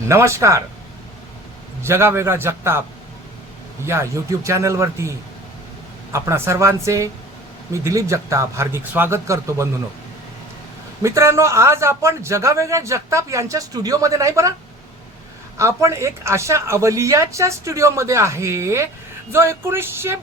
नमस्कार. जगावेगळा जगताप या यूट्यूब चॅनलवरती आपणा सर्वांचे मी दिलीप जगताप हार्दिक स्वागत करतो बंधूनो. मित्रांनो आज आपण जगावेगळ्या जगताप यांच्या स्टुडिओमध्ये नाही बरं? आपण एक अशा अवलियाच्या स्टुडिओमध्ये आहे जो एकोणीसशे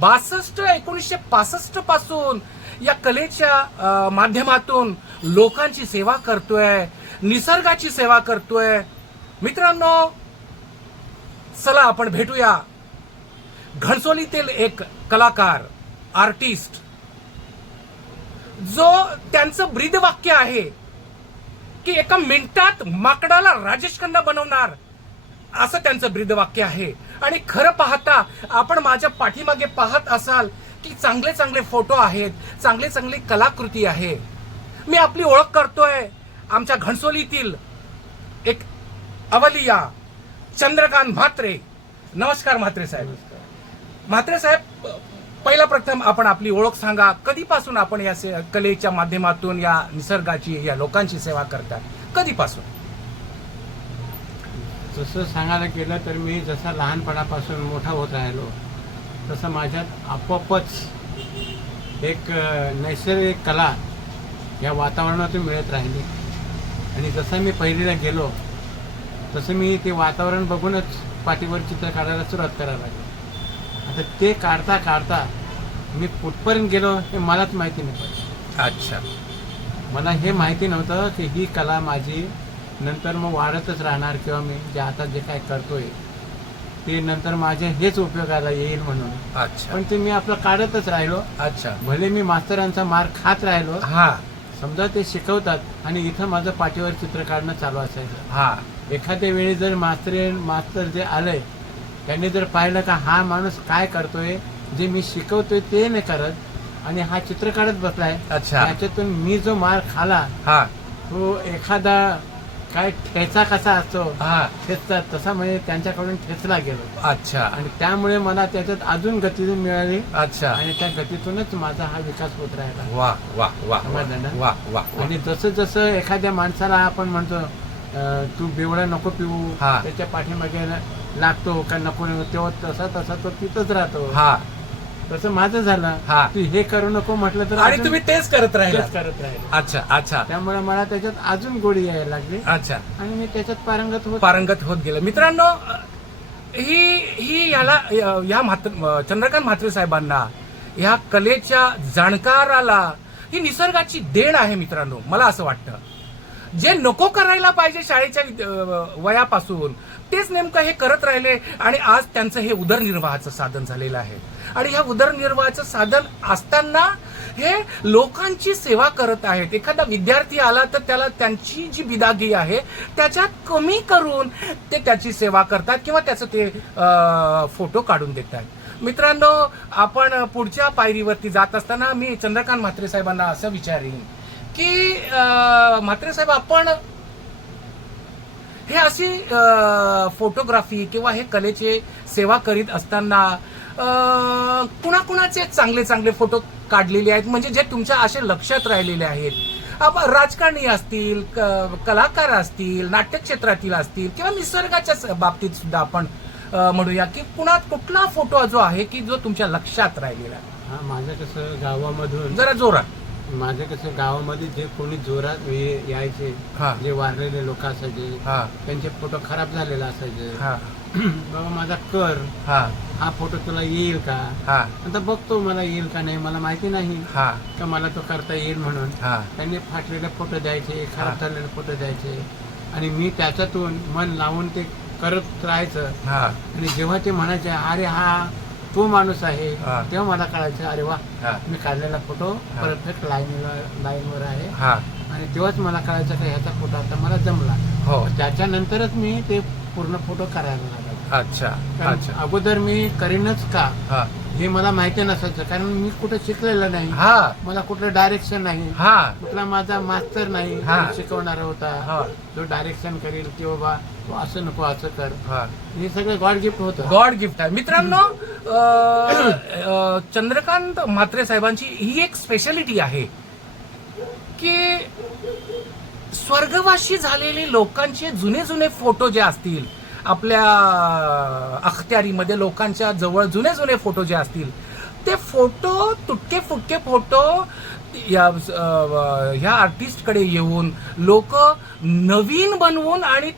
बासष्ट एकोणीसशे पासष्टपासून या कलेच्या माध्यमातून लोकांची सेवा करतोय निसर्गाची सेवा करतोय मित्रांनो चला आपण भेटूया. घणसोलीतील एक कलाकार आर्टिस्ट जो त्यांचं ब्रीदवाक्य आहे की एका मिनिटात माकडाला राजेश खन्ना बनवणार. असं त्यांचं ब्रीदवाक्य आहे. आणि खरं पाहता आपण माझ्या पाठीमागे पाहत असाल की चांगले चांगले फोटो आहेत चांगले चांगली कलाकृती आहे. मी आपली ओळख करतोय. आमच्या घणसोलीतील एक अवलिया चंद्रकांत म्हात्रे. नमस्कार म्हात्रे साहेब. म्हात्रे साहेब पहिला प्रथम आपण आपली ओळख सांगा. कधीपासून आपण या से- कलेच्या माध्यमातून या निसर्गाची या लोकांची सेवा करतात कधीपासून? तसं सांगायला गेलं तर मी जसा लहानपणापासून मोठा होत राहिलो तसं माझ्यात आपोआपच एक नैसर्गिक कला या वातावरणातून मिळत राहिली. आणि जसं मी पहिलीला गेलो तसं मी ते वातावरण बघूनच पाठीवर चित्र काढायला सुरुवात करायला लागलो. आता ते काढता काढता मी कुठपर्यंत गेलो हे मलाच माहिती नाही पडलं अच्छा. मला हे माहिती नव्हतं की ही कला माझी नंतर मग वाढतच राहणार किंवा मी जे आता जे काय करतोय ते नंतर माझ्या हेच उपयोगाला येईल म्हणून. अच्छा. पण ते मी आपलं काढतच राहिलो. अच्छा. भले मी मास्तरांचा मार खात राहिलो. हा. समजा ते शिकवतात आणि इथं माझं पाठीवर चित्र काढणं चालू असायचं. हा. एखाद्या वेळी जर मास्तर मास्तर जे आलंय त्यांनी जर पाहिलं का हा माणूस काय करतोय जे मी शिकवतोय ते नाही करत आणि हा चित्र काढत बसलाय अच्छा. त्याच्यातून मी जो मार खाला हा. तो एखादा काय ठेचा कसा असतो हा. ठेचतात तसा म्हणजे त्यांच्याकडून ठेचला गेलो. अच्छा. आणि त्यामुळे मला त्याच्यात अजून गती मिळाली. अच्छा. आणि त्या गतीतूनच माझा हा विकास होत राहिला. वा वा वा? वा. वा आणि जसं जसं एखाद्या माणसाला आपण म्हणतो तू बिवडा नको पिऊ. हा. त्याच्या पाठीमागे लागतो का नको नको, तेव्हा तसा तसा तो तिथंच राहतो. हा. तसं माझं झालं. हा. तू हे करू नको म्हटलं तर आणि अजून तुम्ही तेच करत राहिला. तेच करत राहिले. अच्छा अच्छा. त्यामुळे मला त्याच्यात अजून गोडी यायला लागली. अच्छा. आणि मी त्याच्यात पारंगत होत पारंगत होत गेलं. मित्रांनो ही ही याला या म्हात्र चंद्रकांत म्हात्रे साहेबांना ह्या कलेच्या जाणकाराला ही निसर्गाची देण आहे मित्रांनो मला असं वाटतं. जे नको करायला पाहिजे शाळेच्या वयापासून तेच नेमकं हे करत राहिले आणि आज त्यांचं हे उदरनिर्वाहाचं साधन झालेलं आहे. आणि ह्या उदरनिर्वाहाचं साधन असताना हे लोकांची सेवा करत आहेत. एखादा विद्यार्थी आला तर त्याला त्यांची जी बिदागी आहे त्याच्यात कमी करून ते त्याची सेवा करतात किंवा त्याचं ते फोटो काढून देतात मित्रांनो आपण पुढच्या पायरीवरती जात असताना मी चंद्रकांत म्हात्रे साहेबांना असं विचारीन की अं, म्हात्रे साहेब आपण हे अशी फोटोग्राफी किंवा हे कलेचे सेवा करीत असताना कुणाकुणाचे चांगले चांगले फोटो काढलेले आहेत? म्हणजे जे तुमच्या असे लक्षात राहिलेले आहेत. आपण राजकारणी असतील कलाकार असतील नाट्यक्षेत्रातील असतील किंवा निसर्गाच्या बाबतीत सुद्धा आपण म्हणूया की कुणा कुठला फोटो जो आहे की जो तुमच्या लक्षात राहिलेला आहे? हा माझं कसं गावामधून जरा जोरात. माझं कसं गावामध्ये जे कोणी जोरात ये- यायचे हा. जे वारलेले लोक असायचे हा. त्यांचे फोटो खराब झालेले असायचे. हा. बाबा माझा कर हा. हा फोटो तुला येईल का? हा. आता बघतो मला येईल का नाही मला माहिती नाही. हा. का मला तो करता येईल म्हणून? हा. त्यांनी फाटलेले फोटो द्यायचे. खराब झालेले फोटो द्यायचे. आणि मी त्याच्यातून मन लावून ते करत राहायचं. हा. आणि जेव्हा ते म्हणायचे अरे हा तो माणूस आहे हा. तेव्हा मला कळायचं अरे वा हा. मी काढलेला फोटो हा. परफेक्ट लाईनवर लाईनवर आहे. हा. आणि तेव्हाच मला कळायचं का ह्याचा फोटो आता मला जमला. हो. त्याच्यानंतरच मी ते पूर्ण फोटो करायला लागलो. अच्छा कारण अच्छा. अगोदर मी करीनच का हा. हे मला माहिती नसायचं कारण मी कुठं शिकलेलं नाही. हा. मला कुठलं डायरेक्शन नाही. हा. कुठला माझा मास्तर नाही हा. जो शिकवणारा होता. हा. जो डायरेक्शन करेल की बाबा तू असं नको असं कर. हा. हे सगळं गॉड गिफ्ट होतं. गॉड गिफ्ट आहे. मित्रांनो अ, अ, चंद्रकांत म्हात्रे साहेबांची ही एक स्पेशालिटी आहे की स्वर्गवासी झालेले लोकांचे जुने जुने फोटो जे असतील आपल्या अखत्यारीमध्ये लोकांच्या जवळ जुने जुने फोटो जे असतील ते फोटो तुटके फुटके फोटो या ह्या आर्टिस्टकडे येऊन लोक नवीन बनवून आणि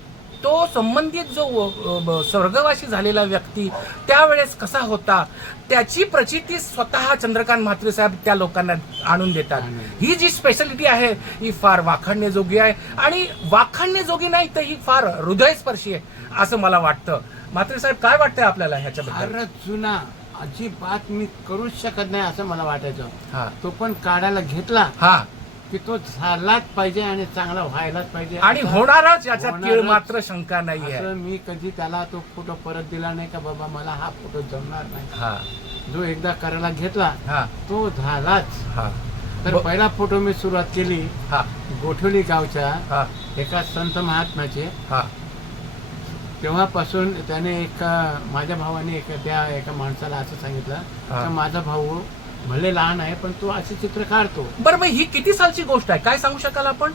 तो संबंधित जो स्वर्गवासी झालेला व्यक्ती त्यावेळेस कसा होता त्याची प्रचिती स्वतः चंद्रकांत म्हात्रे साहेब त्या लोकांना आणून देतात. ही जी स्पेशालिटी आहे ही फार वाखाणण्याजोगी आहे. आणि वाखाणण्याजोगी नाही तर ही फार हृदयस्पर्शी आहे. असं मला वाटतं. म्हात्रे साहेब काय वाटतंय आपल्याला ह्याच्याबद्दल? फारच जुना अजिबात मी करूच शकत नाही असं मला वाटायचं. हा. तो पण काढायला घेतला. हा. की तो झालाच पाहिजे आणि चांगला व्हायलाच पाहिजे. आणि असं- होणारच याच्यात तीळ. मात्र शंका नाही आहे असं मी कधी त्याला तो फोटो परत दिला नाही का बाबा मला हा फोटो जमणार नाही. हा. जो एकदा करायला घेतला हा. तो झालाच. हा. तर ब- पहिला फोटो मी सुरुवात केली हा. गोठवली गावच्या हा. एका संत महात्म्याचे. हा. तेव्हापासून त्याने एक माझ्या भावाने एका त्या एका माणसाला असं सांगितलं. की माझा भाऊ भले लहान आहे पण तो असे चित्र काढतो बरं मग ही किती सालची गोष्ट आहे? काय सांगू शकाल आपण?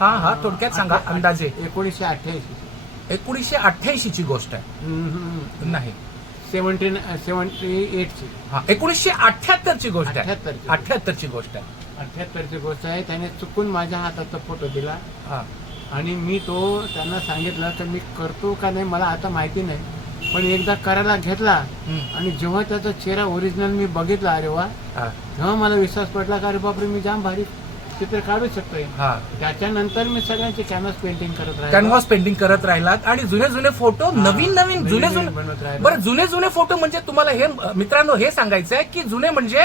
हा हा थोडक्यात सांगा अंदाजे. एकोणीसशे अठ्ठ्याऐंशी एकोणीसशे अठ्ठ्याऐंशी ची गोष्ट आहे. नाही. सेवन्टी सेवन्टी एटची हा एकोणीसशे अठ्याहत्तर ची गोष्ट आहे. 78 ची. अठ्याहत्तर ची गोष्ट आहे. अठ्याहत्तरची गोष्ट आहे. त्याने चुकून माझ्या हाताचा फोटो दिला. हा. आणि मी तो त्यांना सांगितलं की मी करतो का नाही मला आता माहिती नाही. पण एकदा करायला घेतला. आणि जेव्हा त्याचा चेहरा ओरिजिनल मी बघितला अरे वा. हा. तेव्हा मला विश्वास पडला का अरे बापरे मी जाम भारी चित्र काढू शकतोय. त्याच्यानंतर मी सगळ्यांची कॅनव्हास पेंटिंग करत राहिलो. कॅनव्हास पेंटिंग करत राहिलात आणि जुने जुने फोटो नवीन नवीन जुने जुने बनवत राहिलो. बरं जुने जुने फोटो म्हणजे तुम्हाला हे मित्रांनो हे सांगायचं आहे की जुने म्हणजे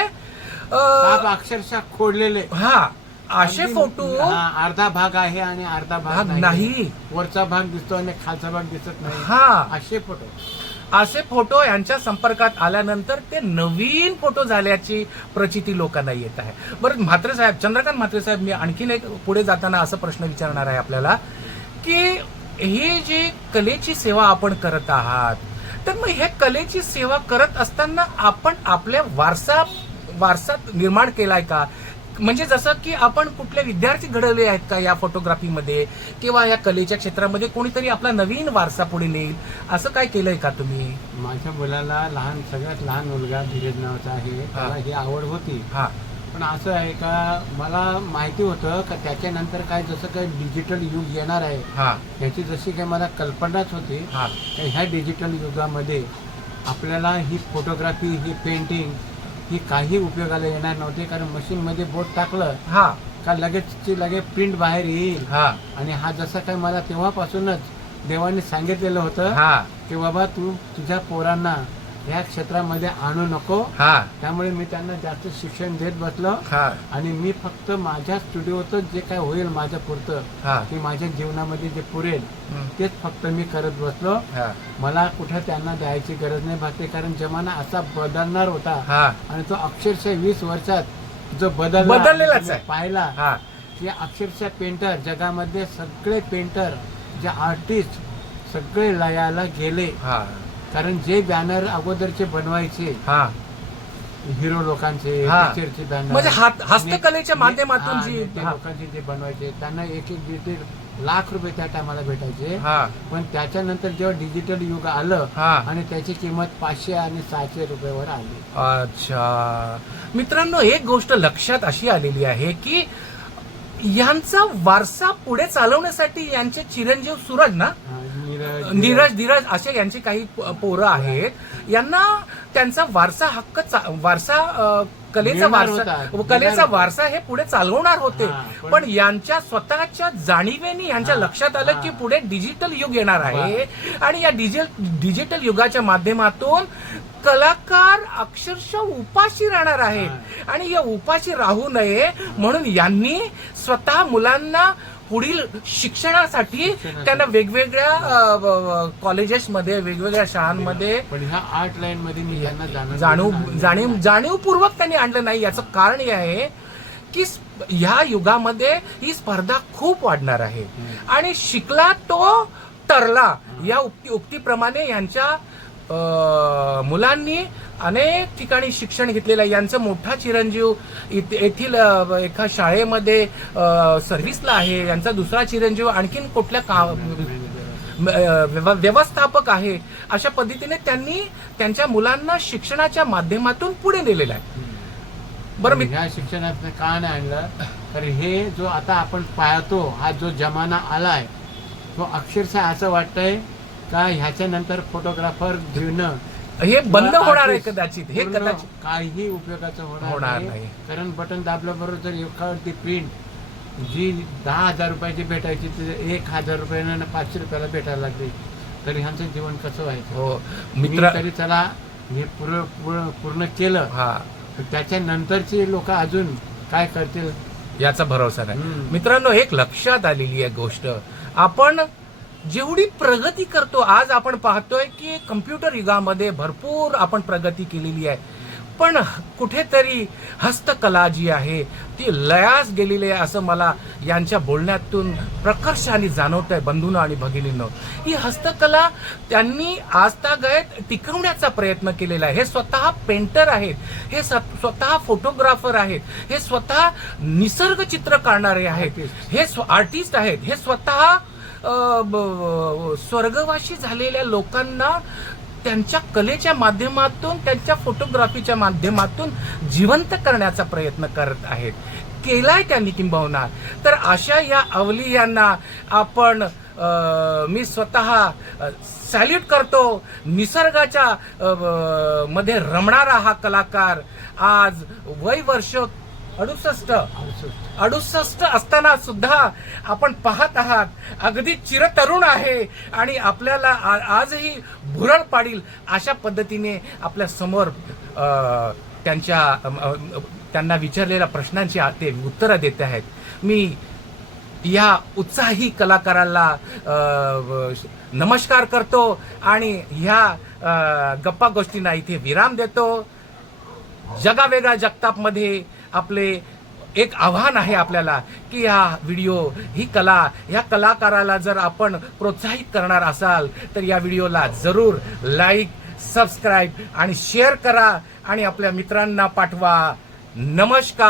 अक्षरशः खोडलेले. हा. असे फोटो हा, अर्धा भाग आहे आणि अर्धा भाग भाग नाही. वरचा भाग दिसतो आणि खालचा भाग दिसत नाही. हा. असे फोटो. असे फोटो यांच्या संपर्कात आल्यानंतर ते नवीन फोटो झाल्याची प्रचिती लोकांना येत आहे. बरं म्हात्रे साहेब चंद्रकांत म्हात्रे साहेब मी आणखीन एक पुढे जाताना असं प्रश्न विचारणार आहे आपल्याला की ही जी कलेची सेवा आपण करत आहात तर मग हे कलेची सेवा करत असताना आपण आपल्या वारसा वारसा निर्माण केलाय का? म्हणजे जसं की आपण कुठले विद्यार्थी घडवले आहेत का या फोटोग्राफीमध्ये किंवा या कलेच्या क्षेत्रामध्ये कोणीतरी आपला नवीन वारसा पुढे नेईल? असं काय केलंय का तुम्ही? माझ्या मुलाला लहान सगळ्यात लहान मुलगा धीरज नावाचा आहे. त्याला ही आवड होती. हा. पण असं आहे का मला माहिती होतं का त्याच्यानंतर काय जसं काय डिजिटल युग येणार आहे हा. याची जशी काही मला कल्पनाच होती. का ह्या डिजिटल युगामध्ये आपल्याला ही फोटोग्राफी ही पेंटिंग ही काही उपयोगाला येणार नव्हती कारण मशीनमध्ये बोट टाकलं हा. का लगेचची लगेच प्रिंट बाहेर येईल. हा. आणि हा जसं काय मला तेव्हापासूनच देवाने सांगितलेलं होतं हा. की बाबा तू तुझ्या पोरांना या क्षेत्रामध्ये आणू नको. हा. त्यामुळे मी त्यांना जास्त शिक्षण देत बसलो. हा. आणि मी फक्त माझ्या स्टुडिओतच जे काय होईल माझ्या पुरतं हा. की माझ्या जीवनामध्ये जे पुरेल हम्म. तेच फक्त मी करत बसलो. हा. मला कुठं त्यांना द्यायची गरज नाही भासते कारण जमाना असा बदलणार होता. हा. आणि तो अक्षरशः वीस वर्षात जो बदल बदललेलाच आहे. पाहिला. हा. की अक्षरशः पेंटर जगामध्ये सगळे पेंटर जे आर्टिस्ट सगळे लयाला गेले. हा. कारण जे बॅनर अगोदरचे बनवायचे हा हिरो लोकांचे हा. पिक्चरचे बॅनर म्हणजे हात- हस्तकलेच्या माध्यमातून जी- हा. लोकांचे जे बनवायचे त्यांना एक एक दीड दीड लाख रुपये त्या टायमाला भेटायचे हा पण त्याच्यानंतर जेव्हा डिजिटल युग आलं हा. आणि त्याची किंमत पाचशे आणि सहाशे रुपयावर आली अच्छा मित्रांनो एक गोष्ट लक्षात अशी आलेली आहे की यांचा वारसा पुढे चालवण्यासाठी यांचे चिरंजीव सूरज ना हा, नीरज धीरज. असे यांची काही पोरं आहेत. यांना त्यांचा वारसा हक्क वारसा कलेचा वारसा. कलेचा वारसा हे पुढे चालवणार होते. पण- यांच्या स्वतःच्या जाणीवेनी यांच्या लक्षात आलं. की पुढे डिजिटल युग येणार आहे. आणि या डिजिटल डिजिटल युगाच्या माध्यमातून कलाकार अक्षरशः उपाशी राहणार आहेत आणि या उपाशी राहू नये म्हणून यांनी स्वतः मुलांना पुढील शिक्षणासाठी. त्यांना वेगवेगळ्या कॉलेजेसमध्ये वेगवेगळ्या शाळांमध्ये पण ह्या आर्ट लाईन मध्ये मी जाणीव जाणीव. जाणीवपूर्वक त्यांनी आणलं नाही याचं कारण हे आहे की ह्या युगामध्ये ही स्पर्धा खूप वाढणार आहे. आणि शिकला तो टरला या उक्ती उक्तीप्रमाणे यांच्या मुलांनी अनेक ठिकाणी शिक्षण घेतलेलं आहे. यांचं मोठा चिरंजीव येथील एका शाळेमध्ये सर्व्हिसला आहे. यांचा दुसरा चिरंजीव आणखीन कुठल्या का व्यव- व्यवस्थापक आहे? अशा पद्धतीने त्यांनी त्यांच्या मुलांना शिक्षणाच्या माध्यमातून पुढे नेलेलं आहे. बरं मी ह्या शिक्षणात का नाही आणलं? तर हे जो आता आपण पाहतो हा जो जमाना आलाय तो अक्षरशः असं वाटतंय का ह्याच्या नंतर फोटोग्राफर घेणं हे बंद होणार आहे कदाचित. हे कदाचित काही उपयोगाचं होणार, होणार नाही. कारण बटन दाबल्याबरोबर जर एखादी प्रिंट जी दहा हजार रुपयाची भेटायची ती एक हजार रुपयानं पाचशे रुपयाला भेटायला लागली तर ह्यांचं जीवन कसं व्हायचं? हो. मित्र तरी चला हे पूर्ण पूर्ण केलं. हा. तर त्याच्या नंतरची लोक अजून काय करतील? याचा भरोसा नाही. मित्रांनो एक लक्षात आलेली आहे गोष्ट. आपण जेवढी प्रगती करतो आज आपण पाहतोय की कम्प्युटर युगामध्ये भरपूर आपण प्रगती केलेली आहे. पण कुठेतरी हस्तकला जी आहे ती लयास गेलेली आहे असं मला यांच्या बोलण्यातून प्रकर्षाने जाणवत आहे बंधूनं आणि भगिनीनं. ही हस्तकला त्यांनी आजतागत टिकवण्याचा प्रयत्न केलेला आहे. हे स्वतः पेंटर आहेत हे स्वतः फोटोग्राफर आहेत हे स्वतः निसर्ग चित्र काढणारे आहेत. हे आर्टिस्ट आहेत हे स्वतः स्वर्गवासी झालेल्या लोकांना त्यांच्या कलेच्या माध्यमातून त्यांच्या फोटोग्राफीच्या माध्यमातून जिवंत करण्याचा प्रयत्न करत आहेत. केलाय त्यांनी किंबहुना. तर अशा या अवली यांना आपण मी स्वतः सॅल्यूट करतो. निसर्गाच्या मध्ये रमणारा हा कलाकार आज वय वर्ष अडुसष्ट अडुसष्ट असताना सुद्धा आपण पाहत आहात अगदी चिरतरुण आहे आणि आपल्याला आ- आजही भुरळ पाडील अशा पद्धतीने आपल्यासमोर त्यांच्या त्यांना विचारलेल्या प्रश्नांची ते उत्तरं देत आहेत. मी या उत्साही कलाकाराला नमस्कार करतो आणि ह्या गप्पा गोष्टींना इथे विराम देतो. जगावेगळ्या जगतापमध्ये आपले एक आव्हान आहे आपल्याला की हा व्हिडिओ ही कला ह्या कलाकाराला जर आपण प्रोत्साहित करणार असाल तर या व्हिडिओला जरूर लाईक सबस्क्राईब आणि शेअर करा आणि आपल्या मित्रांना पाठवा. नमस्कार!